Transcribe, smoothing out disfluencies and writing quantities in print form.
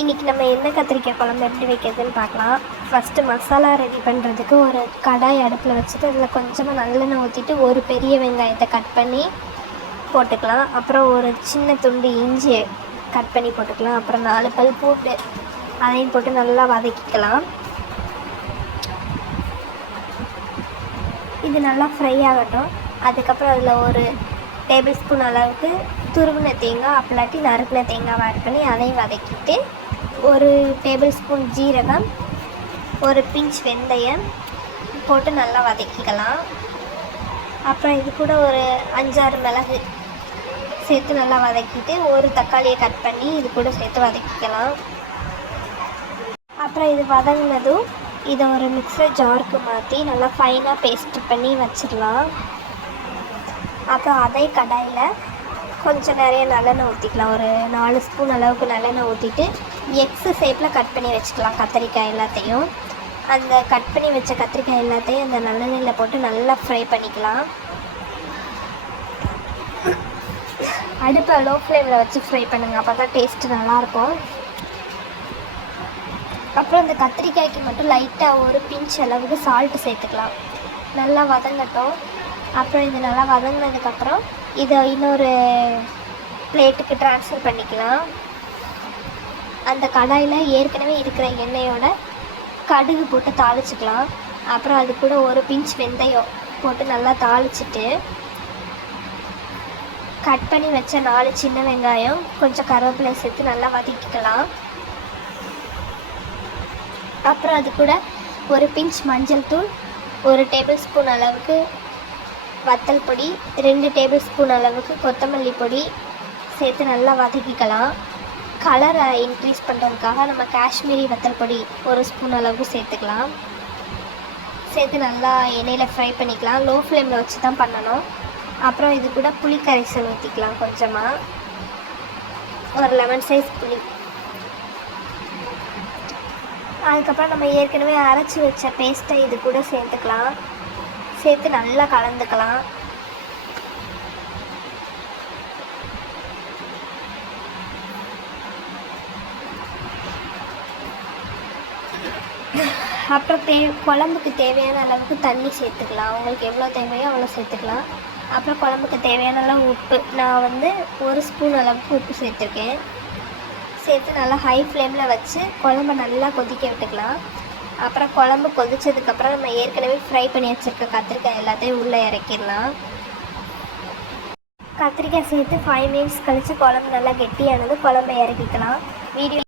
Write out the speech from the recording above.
இன்றைக்கி நம்ம எண்ணெய் கத்திரிக்காய் குழம்பு எப்படி வைக்கிறதுன்னு பார்க்கலாம். ஃபஸ்ட்டு மசாலா ரெடி பண்ணுறதுக்கு ஒரு கடாய் அடுப்பில் வச்சுட்டு அதில் கொஞ்சமாக நல்லெண்ணெய் ஊற்றிட்டு ஒரு பெரிய வெங்காயத்தை கட் பண்ணி போட்டுக்கலாம். அப்புறம் ஒரு சின்ன துண்டு இஞ்சி கட் பண்ணி போட்டுக்கலாம். அப்புறம் 4 பல் பூண்டு அதையும் போட்டு நல்லா வதக்கிக்கலாம். இது நல்லா ஃப்ரை ஆகட்டும். அதுக்கப்புறம் அதில் ஒரு டேபிள் ஸ்பூன் அளவுக்கு துருவின தேங்காய் அப்பலாட்டி நறுக்கின தேங்காவை ஆட் பண்ணி அதையும் வதக்கிட்டு ஒரு டேபிள் ஸ்பூன் ஜீரகம், ஒரு பிஞ்ச் வெந்தயம் போட்டு நல்லா வதக்கிக்கலாம். அப்புறம் இது கூட ஒரு 5-6 மிளகு சேர்த்து நல்லா வதக்கிட்டு ஒரு தக்காளியை கட் பண்ணி இது கூட சேர்த்து வதக்கிக்கலாம். அப்புறம் இது வதங்கினதும் இதை ஒரு மிக்சர் ஜாருக்கு மாற்றி நல்லா ஃபைனாக பேஸ்ட் பண்ணி வச்சிடலாம். அப்புறம் அதே கடாயில் கொஞ்சம் நிறைய நல்லெண்ணெய் ஊற்றிக்கலாம். ஒரு 4 ஸ்பூன் அளவுக்கு நல்லெண்ணெய் ஊற்றிட்டு எக்ஸு ஷேப்பில் கட் பண்ணி வச்சுக்கலாம். கத்திரிக்காய் எல்லாத்தையும் அந்த கட் பண்ணி வச்ச கத்திரிக்காய் எல்லாத்தையும் அந்த நல்லெண்ணெயில் போட்டு நல்லா ஃப்ரை பண்ணிக்கலாம். அடுப்பை லோ ஃப்ளேமில் வச்சு ஃப்ரை பண்ணுங்கள், அப்போ தான் டேஸ்ட்டு நல்லாயிருக்கும். அப்புறம் இந்த கத்திரிக்காய்க்கு மட்டும் லைட்டாக ஒரு பிஞ்ச் அளவுக்கு சால்ட்டு சேர்த்துக்கலாம். நல்லா வதங்கட்டும். அப்புறம் இது நல்லா வதங்கினதுக்கப்புறம் இதை இன்னொரு பிளேட்டுக்கு ட்ரான்ஸ்ஃபர் பண்ணிக்கலாம். அந்த கடாயில் ஏற்கனவே இருக்கிற எண்ணெயோட கடுகு போட்டு தாளிச்சிக்கலாம். அப்புறம் அது கூட ஒரு பிஞ்ச் வெந்தயம் போட்டு நல்லா தாளிச்சிட்டு கட் பண்ணி வச்ச 4 சின்ன வெங்காயம் கொஞ்சம் கருவேப்பிலை சேர்த்து நல்லா வதக்கிக்கலாம். அப்புறம் அது கூட ஒரு பிஞ்ச் மஞ்சள் தூள், ஒரு டேபிள் ஸ்பூன் அளவுக்கு வத்தல் பொடி, 2 டேபிள் ஸ்பூன் அளவுக்கு கொத்தமல்லி பொடி சேர்த்து நல்லா வதக்கிக்கலாம். கலரை இன்க்ரீஸ் பண்ணுறதுக்காக நம்ம காஷ்மீரி வத்தல் பொடி 1 ஸ்பூன் அளவுக்கு சேர்த்துக்கலாம். சேர்த்து நல்லா எண்ணெயில் ஃப்ரை பண்ணிக்கலாம். லோ ஃப்ளேமில் வச்சு தான் பண்ணணும். அப்புறம் இது கூட புளி கரைசல் ஊற்றிக்கலாம். கொஞ்சமாக ஒரு லெமன் சைஸ் புளி. அதுக்கப்புறம் நம்ம ஏற்கனவே அரைச்சி வச்ச பேஸ்ட்டை இது கூட சேர்த்துக்கலாம். சேர்த்து நல்லா கலந்துக்கலாம். அப்புறம் குழம்புக்கு தேவையான அளவுக்கு தண்ணி சேர்த்துக்கலாம். உங்களுக்கு எவ்வளோ தேவையோ அவ்வளோ சேர்த்துக்கலாம். அப்புறம் குழம்புக்கு தேவையான அளவு உப்பு, நான் 1 ஸ்பூன் அளவுக்கு உப்பு சேர்த்துருக்கேன். சேர்த்து நல்லா ஹை ஃப்ளேமில் வச்சு குழம்பை நல்லா கொதிக்க விட்டுக்கலாம். அப்புறம் குழம்பு கொதிச்சதுக்கப்புறம் நம்ம ஏற்கனவே ஃப்ரை பண்ணி வச்சுருக்க கத்திரிக்காய் எல்லாத்தையும் உள்ளே இறக்கிடலாம். கத்திரிக்காய் சேர்த்து 5 மினிட்ஸ் கழித்து குழம்பு நல்லா கெட்டியானது குழம்பை இறக்கிக்கலாம். வீடியோ